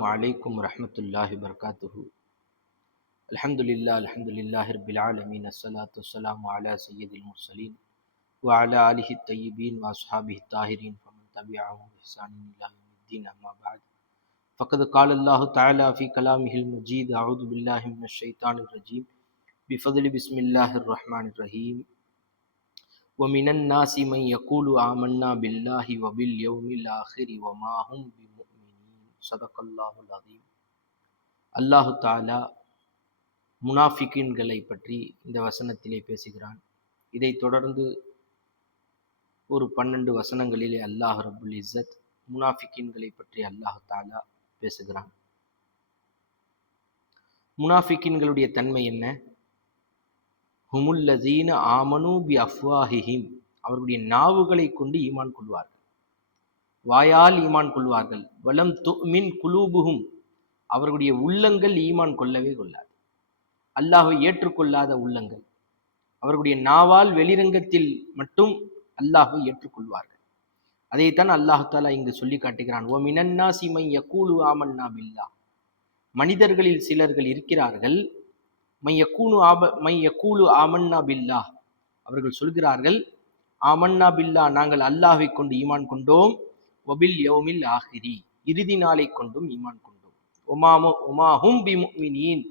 அஸ்ஸலாமு அலைக்கும் வரஹ்மத்துல்லாஹி வபரகாத்துஹு. அல்ஹம்துலில்லாஹி ரப்பில் ஆலமீன். அஸ்ஸலாத்து வஸ்ஸலாமு அலா சய்யிதில் முர்ஸலீன் வ அலா ஆலிஹி தய்யிபீன் வ அஸ்ஹாபிஹி தாஹிரீன் ஃபமன் தபிஅஹும் பி இஹ்சானின் இலா யௌமித்தீன். அம்மா பஅத். ஃபக்கத் கால அல்லாஹு தஆலா ஃபீ கலாமிஹில் மஜீத். அஊது பில்லாஹி மினஷ் ஷைத்தானிர் ரஜீம். பிஃபத்லி பிஸ்மில்லாஹிர் ரஹ்மானிர் ரஹீம். وَمِنَ النَّاسِ مَن يَقُولُ آمَنَّا بِاللَّهِ وَبِالْيَوْمِ الْآخِرِ وَمَا هُمْ بِمُؤْمِنِينَ. ஸதகல்லாஹுல் அஸீம். அல்லாஹு தஆலா முனாஃபிகீன்களை பற்றி இந்த வசனத்திலே பேசுகிறான். இதைத் தொடர்ந்து ஒரு 12 வசனங்களிலே அல்லாஹ் ரப்புல் இஸ்ஸத் முனாஃபிகீன்களை பற்றி அல்லாஹு தஆலா பேசுகிறான். முனாஃபிகீன்களுடைய தன்மை என்ன? ஹுமுல்லதீன ஆமனு பி அஃப்வாஹிஹிம். அவர்களுடைய நாவுகளை கொண்டு ஈமான் கொள்வார்கள், வாயால் ஈமான் கொள்வார்கள். வலம் துமின் குலூபுஹும். அவர்களுடைய உள்ளங்கள் ஈமான் கொள்ளவே கொள்ளாது. அல்லாஹ்வை ஏற்றுக்கொள்ளாத உள்ளங்கள். அவர்களுடைய நாவால் வெளிரங்கத்தில் மட்டும் அல்லாஹ்வை ஏற்றுக்கொள்வார்கள். அதைத்தான் அல்லாஹ் தஆலா இங்கு சொல்லி காட்டுகிறான். ஓ மினன்னாசி மை யகூலு ஆமன்னா பில்லாஹ். மனிதர்களில் சிலர்கள் இருக்கிறார்கள், மை யகூலு ஆமன்னா பில்லாஹ். அவர்கள் சொல்கிறார்கள், ஆமன்னா பில்லாஹ், நாங்கள் அல்லாஹ்வை கொண்டு ஈமான் கொண்டோம். வபில் யௌமில் ஆஹிரி, இறுதி நாளை கொண்டும் ஈமான் கொண்டோம். ஒமா ஹும் பிமுஃமினீன்.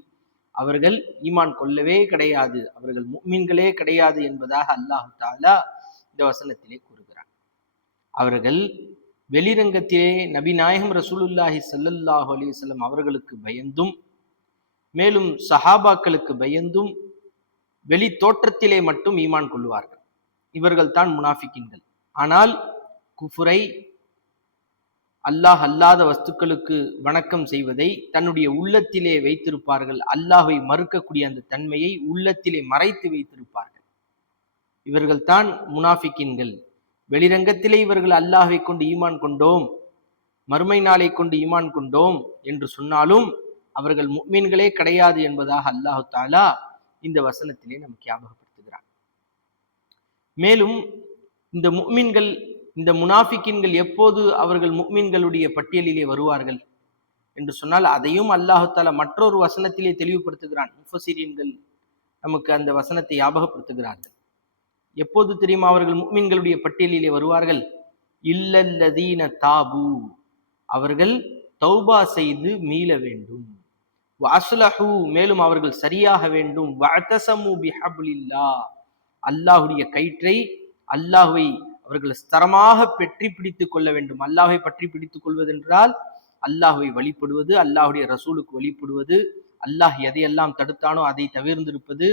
அவர்கள் ஈமான் கொள்ளவே கிடையாது, அவர்கள் முஃமின்களே கிடையாது என்பதாக அல்லாஹ் தஆலா இந்த வசனத்திலே கூறுகிறார். அவர்கள் வெளிரங்கத்திலே நபி நாயகம் ரசூலுல்லாஹி ஸல்லல்லாஹு அலைஹி வஸல்லம் அவர்களுக்கு பயந்தும், மேலும் சஹாபாக்களுக்கு பயந்தும் வெளி தோற்றத்திலே மட்டும் ஈமான் கொள்வார்கள். இவர்கள் தான் முனாஃபிகீன்கள். ஆனால் குஃபுரை, அல்லாஹ் அல்லாத வஸ்துக்களுக்கு வணக்கம் செய்வதை தன்னுடைய உள்ளத்திலே வைத்திருப்பார்கள். அல்லாஹ்வை மறுக்கக்கூடிய அந்த தன்மையை உள்ளத்திலே மறைத்து வைத்திருப்பார்கள். இவர்கள் தான் முனாஃபிகீன்கள். வெளிரங்கத்திலே இவர்கள் அல்லாஹ்வை கொண்டு ஈமான் கொண்டோம், மறுமை நாளை கொண்டு ஈமான் கொண்டோம் என்று சொன்னாலும் அவர்கள் முஃமின்களே கிடையாது என்பதாக அல்லாஹ் தஆலா இந்த வசனத்திலே நமக்கு ஞாபகப்படுத்துகிறார். மேலும் இந்த முஃமின்கள், இந்த முனாஃபிகீன்கள் எப்போது அவர்கள் முஃமின்களுடைய பட்டியலிலே வருவார்கள் என்று சொன்னால், அதையும் அல்லாஹ் தஆலா மற்றொரு வசனத்திலே தெளிவுபடுத்துகிறான். முஃபஸிரீன்கள் நமக்கு அந்த வசனத்தை ஞாபகப்படுத்துகிறார்கள். எப்போது தெரியுமா அவர்கள் முஃமின்களுடைய பட்டியலிலே வருவார்கள்? இல்லல்லதீன தாபு. அவர்கள் தௌபா செய்து மீள வேண்டும். வஅஸ்லஹு, மேலும் அவர்கள் சரியாக வேண்டும். வஅதஸமு பிஹப்லில்லாஹ், அல்லாஹ்வுடைய கயிற்றை, அல்லாஹ்வை அவர்கள் ஸ்தரமாக பற்றி பிடித்துக் கொள்ள வேண்டும். அல்லாஹ்வை பற்றி பிடித்துக் கொள்வதென்றால் அல்லாஹ்வை வழிபடுவது, அல்லாஹ்வுடைய ரசூலுக்கு வழிபடுவது, அல்லாஹ் எதையெல்லாம் தடுத்தானோ அதை தவிர்ந்திருப்பது,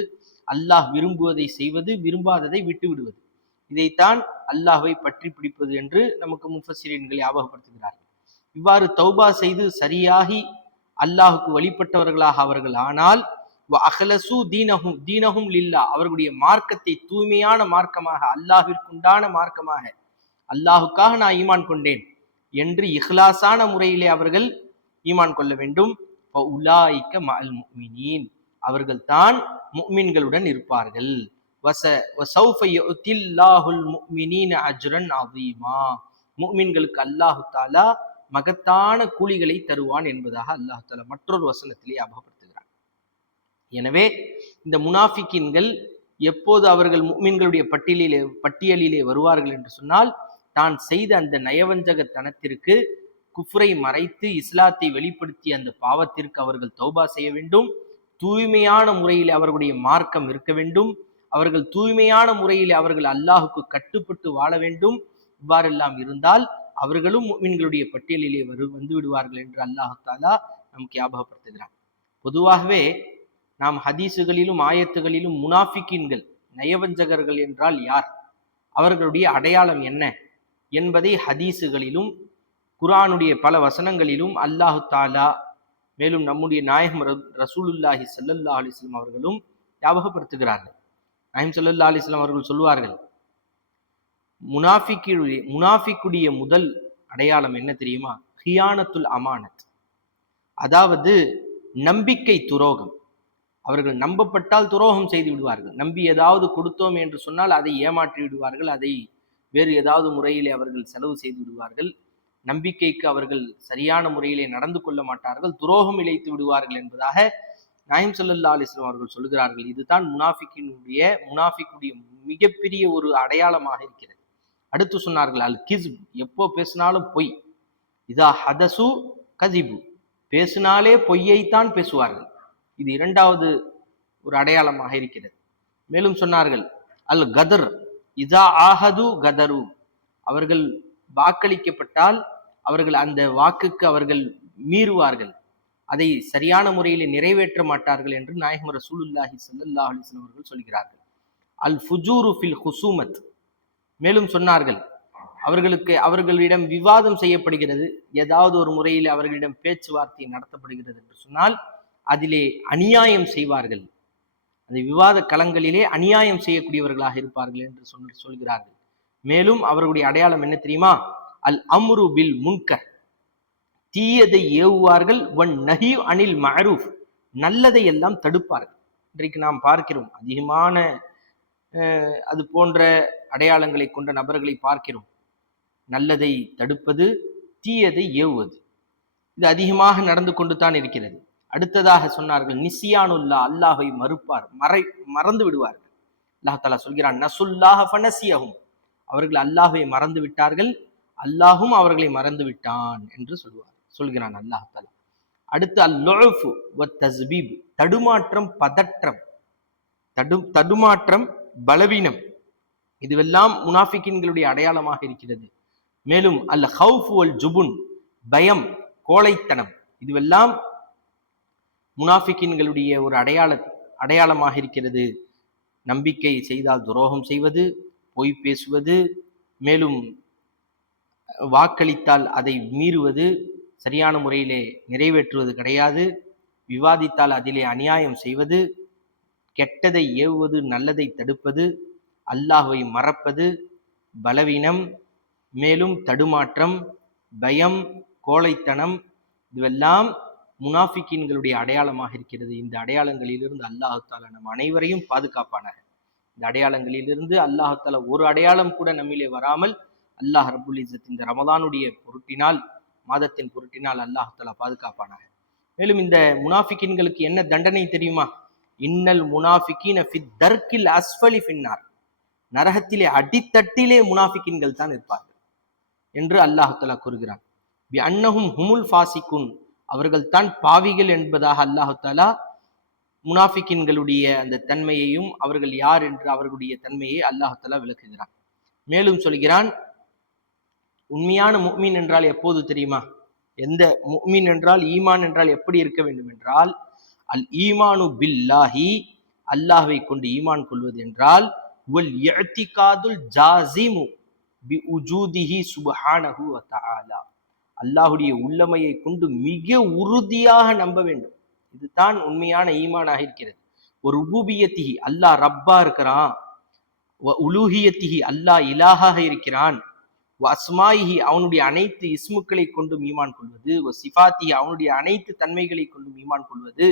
அல்லாஹ் விரும்புவதை செய்வது, விரும்பாததை விட்டு விடுவது. இதைத்தான் அல்லாஹ்வை பற்றி பிடிப்பது என்று நமக்கு முஃபஸிரீன்கள் ஞாபகப்படுத்துகிறார்கள். இவ்வாறு தௌபா செய்து சரியாகி அல்லாஹுக்கு வழிபட்டவர்களாக அவர்கள் ஆனால், அஹ்லசு தீனஹும் லில்லாஹ், அவர்களுடைய மார்க்கத்தை தூய்மையான மார்க்கமாக, அல்லாஹ்விற்குண்டான மார்க்கமாக, அல்லாஹுக்காக நான் ஈமான் கொண்டேன் என்று இஹ்லாஸான முறையிலே அவர்கள் ஈமான் கொள்ள வேண்டும். ஃபஉலாயிக மஅல் முஃமினீன், அவர்கள் தான் முஃமின்களுடன் இருப்பார்கள். வஸௌஃப யு'தில்லாஹுல் முஃமினீன அஜ்ரன் அஸீமா, முஃமின்களுக்கு அல்லாஹ் தஆலா மகத்தான கூலிகளை தருவான் என்பதாக அல்லாஹ் தஆலா மற்றொரு வசனத்திலே ஞாபகப்படுத்துகிறார். எனவே இந்த முனாஃபிகீன்கள் எப்போது அவர்கள் முஃமின்களுடைய பட்டியலிலே வருவார்கள் என்று சொன்னால், தான் செய்த அந்த நயவஞ்சகத்தனத்திற்கு, குஃப்ரை மறைத்து இஸ்லாத்தை வெளிப்படுத்திய அந்த பாவத்திற்கு அவர்கள் தௌபா செய்ய வேண்டும். தூய்மையான முறையில் அவர்களுடைய மார்க்கம் இருக்க வேண்டும். அவர்கள் தூய்மையான முறையில் அவர்கள் அல்லாஹுக்கு கட்டுப்பட்டு வாழ வேண்டும். இவ்வாறெல்லாம் இருந்தால் அவர்களும் முஃமின்களுடைய பட்டியலிலே வந்து விடுவார்கள் என்று அல்லாஹ் தஆலா நமக்கு ஞாபகப்படுத்துகிறான். பொதுவாகவே நாம் ஹதீசுகளிலும் ஆயத்துகளிலும் முனாஃபிகீன்கள், நயவஞ்சகர்கள் என்றால் யார், அவர்களுடைய அடையாளம் என்ன என்பதை ஹதீசுகளிலும் குர்ஆனுடைய பல வசனங்களிலும் அல்லாஹ் தஆலா, மேலும் நம்முடைய நாயகம் ரசூலுல்லாஹி ஸல்லல்லாஹு அலைஹி வஸல்லம் அவர்களும் ஞாபகப்படுத்துகிறார்கள். நாயகம் ஸல்லல்லாஹு அலைஹி வஸல்லம் அவர்கள் சொல்வார்கள், முனாஃபிக்குடைய முதல் அடையாளம் என்ன தெரியுமா? ஹியானத்துல் அமானத், அதாவது நம்பிக்கை துரோகம். அவர்கள் நம்பப்பட்டால் துரோகம் செய்து விடுவார்கள். நம்பி ஏதாவது கொடுத்தோம் என்று சொன்னால் அதை ஏமாற்றி விடுவார்கள். அதை வேறு ஏதாவது முறையிலே அவர்கள் செலவு செய்து விடுவார்கள். நம்பிக்கைக்கு அவர்கள் சரியான முறையிலே நடந்து கொள்ள மாட்டார்கள், துரோகம் இழைத்து விடுவார்கள் என்பதாக நாயம் ஸல்லல்லாஹு அலைஹி வஸல்லம் அவர்கள் சொல்கிறார்கள். இதுதான் முனாஃபிக்குடைய மிகப்பெரிய ஒரு அடையாளமாக இருக்கிறது. அடுத்து சொன்னார்கள், அல் கிஸ்ப், எப்போ பேசினாலும் பொய். இதா ஹதசு கதிபு, பேசினாலே பொய்யைத்தான் பேசுவார்கள். இது இரண்டாவது ஒரு அடையாளமாக இருக்கிறது. மேலும் சொன்னார்கள், அல் கதர், இதா ஆஹது கதரு, அவர்கள் வாக்களிக்கப்பட்டால் அவர்கள் அந்த வாக்குக்கு அவர்கள் மீறுவார்கள், அதை சரியான முறையில் நிறைவேற்ற மாட்டார்கள் என்று நாயகம் ரசூலுல்லாஹி ஸல்லல்லாஹு அலைஹி வஸல்லம் அவர்கள் சொல்கிறார்கள். அல் ஃபுஜூரு ஃபில் ஹுசூமத், மேலும் சொன்னார்கள், அவர்களிடம் விவாதம் செய்யப்படுகிறது, ஏதாவது ஒரு முறையில் அவர்களிடம் பேச்சுவார்த்தை நடத்தப்படுகிறது என்று சொன்னால் அதிலே அநியாயம் செய்வார்கள், அந்த விவாத களங்களிலே அநியாயம் செய்யக்கூடியவர்களாக இருப்பார்கள் என்று சொல்கிறார்கள். மேலும் அவர்களுடைய அடையாளம் என்ன தெரியுமா? அல் அம்ரு பில் முன்கர், தீயதை ஏவுவார்கள், வன் நஹி அனில் மஅரூஃப், நல்லதை எல்லாம் தடுப்பார்கள். இன்றைக்கு நாம் பார்க்கிறோம், அதிகமான அது போன்ற அடையாளங்களை கொண்ட நபர்களை பார்க்கிறோம். நல்லதை தடுப்பது, தீயதை ஏவுவது, இது அதிகமாக நடந்து கொண்டு தான் இருக்கிறது. அடுத்ததாக சொன்னார்கள், நிசியானுல்லா, அல்லாஹை மறுப்பார், மறந்து விடுவார்கள். அல்லாஹ் தஆலா சொல்கிறான், நசுல்லாஹ ஃபனசியஹும், அவர்கள் அல்லாஹை மறந்து விட்டார்கள், அல்லாஹும் அவர்களை மறந்து விட்டான் என்று சொல்கிறான் அல்லாஹ் தஆலா. அடுத்து அல் லுஃபு வ தஸ்பீப், தடுமாற்றம், பதற்றம், தடுமாற்றம், பலவீனம், இதுவெல்லாம் முனாஃபிக்கின்களுடைய அடையாளமாக இருக்கிறது. மேலும் அல் ஹவுஃப் வல் ஜுபுன், பயம், கோழைத்தனம், இதுவெல்லாம் முனாஃபிக்கின்களுடைய ஒரு அடையாளமாக இருக்கிறது. நம்பிக்கை செய்தால் துரோகம் செய்வது, பொய் பேசுவது, மேலும் வாக்களித்தால் அதை மீறுவது, சரியான முறையிலே நிறைவேற்றுவது கிடையாது, விவாதித்தால் அதிலே அநியாயம் செய்வது, கெட்டதை ஏவுவது, நல்லதை தடுப்பது, அல்லாஹ்வை மறப்பது, பலவீனம், மேலும் தடுமாற்றம், பயம், கோழைத்தனம், இதுவெல்லாம் முனாஃபிக்கின்களுடைய அடையாளமாக இருக்கிறது. இந்த அடையாளங்களிலிருந்து அல்லாஹ் தஆலா நம் அனைவரையும் பாதுகாப்பானாக. இந்த அடையாளங்களிலிருந்து அல்லாஹ் தஆலா ஒரு அடையாளம் கூட நம்மிலே வராமல் அல்லாஹ் ரப்புல் இஸ்ஸத் இந்த ரமதானுடைய பொருட்டினால், மாதத்தின் பொருட்டினால் அல்லாஹ் தஆலா பாதுகாப்பானாக. மேலும் இந்த முனாஃபிக்கின்களுக்கு என்ன தண்டனை தெரியுமா? இன்னல் முனாஃபிகீன ஃபித் தர்கில் அஸ்ஃபலி ஃபின்னார், நரகத்திலே அடித்தட்டிலே முனாஃபிக்கின்கள் தான் இருப்பார்கள் என்று அல்லாஹ் தஆலா கூறுகிறான். பி அன்னஹும் ஹுமுல் ஃபாசிகுன், அவர்கள் தான் பாவிகள் என்பதாக அல்லாஹ் தஆலா முனாஃபிக்கின்களுடைய அந்த தன்மையையும், அவர்கள் யார் என்று அவர்களுடைய தன்மையை அல்லாஹ் தஆலா விளக்குகிறான். மேலும் சொல்கிறான், உண்மையான முஃமின் என்றால் எப்போது தெரியுமா? எந்த முஃமின் என்றால், ஈமான் என்றால் எப்படி இருக்க வேண்டும் என்றால், அல் ஈமானு பில்லாஹி, அல்லாஹ்வை கொண்டு ஈமான் கொள்வது என்றால், வல் இஅ்திகாதுல் ஜாஸிமு பி உஜூதிஹி சுப்ஹானஹு வ தஆலா, அல்லாஹ்வுடைய உள்ளமையை கொண்டு மிக உறுதியாக நம்ப வேண்டும். இதுதான் உண்மையான ஈமானாக இருக்கிறது. ஒரு ருபூபியத்திஹி, அல்லாஹ் ரப்பா இருக்கிறான், வ உலூஹியத்திஹி, அல்லாஹ் இலாஹாக இருக்கிறான், வ அஸ்மாயிஹி, அவனுடைய அனைத்து இஸ்முக்களை கொண்டும் ஈமான் கொள்வது, வ சிஃபாத்திஹி, அவனுடைய அனைத்து தன்மைகளை கொண்டும் ஈமான் கொள்வது,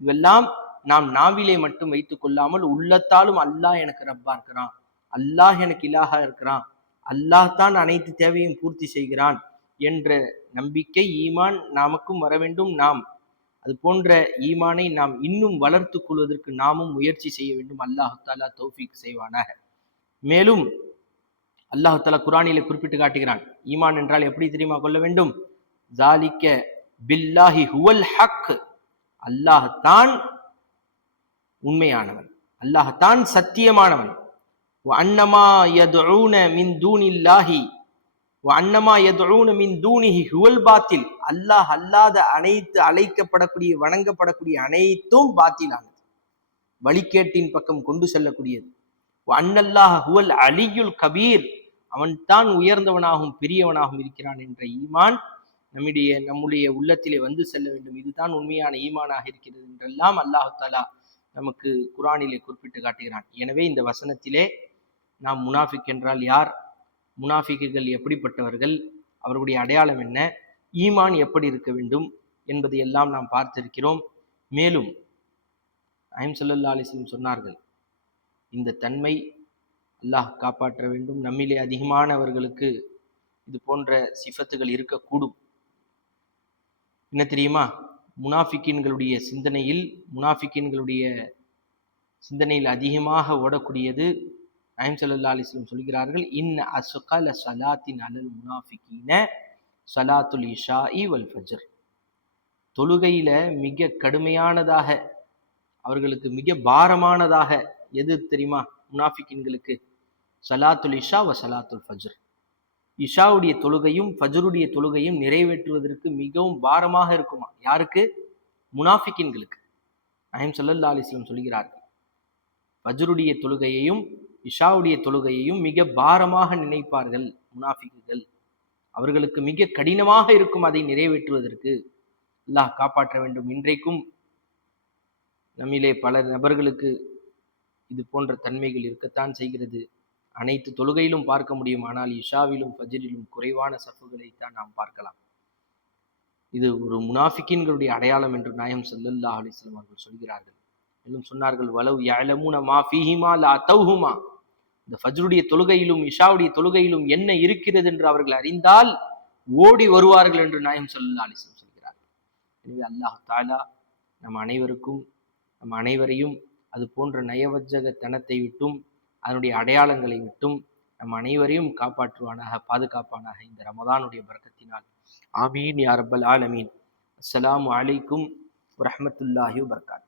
இதுவெல்லாம் நாம் நாவிலே மட்டும் வைத்துக் கொள்ளாமல் உள்ளத்தாலும் அல்லாஹ் எனக்கு ரப்பா இருக்கிறான், அல்லாஹ் எனக்கு இலாஹா இருக்கிறான், அல்லாஹ் தான் அனைத்து தேவையும் பூர்த்தி செய்கிறான் என்ற நம்பிக்கை, ஈமான் நமக்கும் வர வேண்டும். நாம் அது போன்ற ஈமானை நாம் இன்னும் வளர்த்து கொள்வதற்கு நாமும் முயற்சி செய்ய வேண்டும். அல்லாஹ் தஆலா தௌஃபீக் செய்வானாக. மேலும் அல்லாஹ் தஆலா குர்ஆனிலே குறிப்பிட்டு காட்டுகிறான், ஈமான் என்றால் எப்படி தெரியுமா கொள்ள வேண்டும்? ஜாலிக்க பில்லாஹி ஹுவல் ஹக், அல்லாஹ் தான் உண்மையானவன், அல்லாஹ் தான் சத்தியமானவன். வ அன்னமா யதுஊன மின் தூனில்லாஹி வ அன்னமா யதுஊன மின் தூனிஹி ஹுவல் பாத்தில், அல்லாஹ் அல்லாத அனைத்து அழைக்கப்படக்கூடிய வணங்கப்படக்கூடிய அனைத்தும் பாத்திலானது, வழிகேட்டின் பக்கம் கொண்டு செல்லக்கூடியது. வ அன்னல்லாஹ ஹுவல் அலியுல் கபீர், அவன் தான் உயர்ந்தவனாகவும் பெரியவனாகவும் இருக்கிறான் என்ற ஈமான் நம்முடைய உள்ளத்திலே வந்து செல்ல வேண்டும். இதுதான் உண்மையான ஈமானாக இருக்கிறது என்றெல்லாம் அல்லாஹ் தஆலா நமக்கு குர்ஆனிலே குறிப்பிட்டு காட்டுகிறான். எனவே இந்த வசனத்திலே நாம் முனாஃபிக் என்றால் யார், முனாஃபிக்குகள் எப்படிப்பட்டவர்கள், அவர்களுடைய அடையாளம் என்ன, ஈமான் எப்படி இருக்க வேண்டும் என்பதை எல்லாம் நாம் பார்த்திருக்கிறோம். மேலும் நாயகம் ஸல்லல்லாஹு அலைஹி வஸல்லம் சொன்னார்கள், இந்த தன்மை அல்லாஹ் காப்பாற்ற வேண்டும். நம்மிலே அதிகமானவர்களுக்கு இது போன்ற சிஃபத்துகள் இருக்கக்கூடும். என்ன தெரியுமா? முனாஃபிக்கீன்களுடைய சிந்தனையில் அதிகமாக ஓடக்கூடியது, நாயகம் ஸல்லல்லாஹு அலைஹி வஸல்லம் சொல்கிறார்கள், இன்ன அஸ்கல ஸலாத்தின் அலல் முனாஃபிகீன ஸலாத்துல் இஷாஇ வல் ஃபஜ்ர். தொழுகையில மிக கடுமையானதாக, அவர்களுக்கு மிக பாரமானதாக எது தெரியுமா? முனாஃபிக்கீன்களுக்கு ஸலாத்துல் இஷா வ ஸலாத்துல் ஃபஜ்ர். இஷாவுடைய தொழுகையும் ஃபஜ்ருடைய தொழுகையும் நிறைவேற்றுவதற்கு மிகவும் பாரமாக இருக்குமா. யாருக்கு? முனாஃபிக்கீன்களுக்கு. நாயகம் ஸல்லல்லாஹு அலைஹி வஸல்லம் சொல்கிறார்கள், ஃபஜ்ருடைய தொழுகையையும் இஷாவுடைய தொழுகையையும் மிக பாரமாக நினைப்பார்கள் முனாஃபிக்குகள். அவர்களுக்கு மிக கடினமாக இருக்கும் அதை நிறைவேற்றுவதற்கு. அல்லாஹ் காப்பாற்ற வேண்டும். இன்றைக்கும் நம்மிலே பல நபர்களுக்கு இது போன்ற தன்மைகள் இருக்கத்தான் செய்கிறது. அனைத்து தொழுகையிலும் பார்க்க முடியும், ஆனால் இஷாவிலும் ஃபஜ்ரிலும் குறைவான சஃப்புகளைத்தான் நாம் பார்க்கலாம். இது ஒரு முனாஃபிக்கீன்களுடைய அடையாளம் என்று நாயகம் ஸல்லல்லாஹு அலைஹி வஸல்லம் அவர்கள் சொல்கிறார்கள். மேலும் சொன்னார்கள், வலவ் யஅலமூன மா ஃபீஹிமா லா தௌஹுமா. இந்த ஃபஜ்ருடைய தொழுகையிலும் இஷாவுடைய தொழுகையிலும் என்ன இருக்கிறது என்று அவர்கள் அறிந்தால் ஓடி வருவார்கள் என்று நாயகம் ஸல்லல்லாஹு அலைஹி வஸல்லம் சொல்கிறார்கள். எனவே அல்லாஹ் தஆலா நம் அனைவரையும் அது போன்ற நயவஞ்சகத்தனத்தை விட்டும் அதனுடைய அடையாளங்களை விட்டும் நம் அனைவரையும் காப்பாற்றுவானாக, பாதுகாப்பானாக இந்த ரமதானுடைய பரக்கத்தினால். ஆமீன் யா ரப்பல் ஆலமீன். அஸ்ஸலாமு அலைக்கும் வரஹ்மத்துல்லாஹி வபரகாத்துஹு.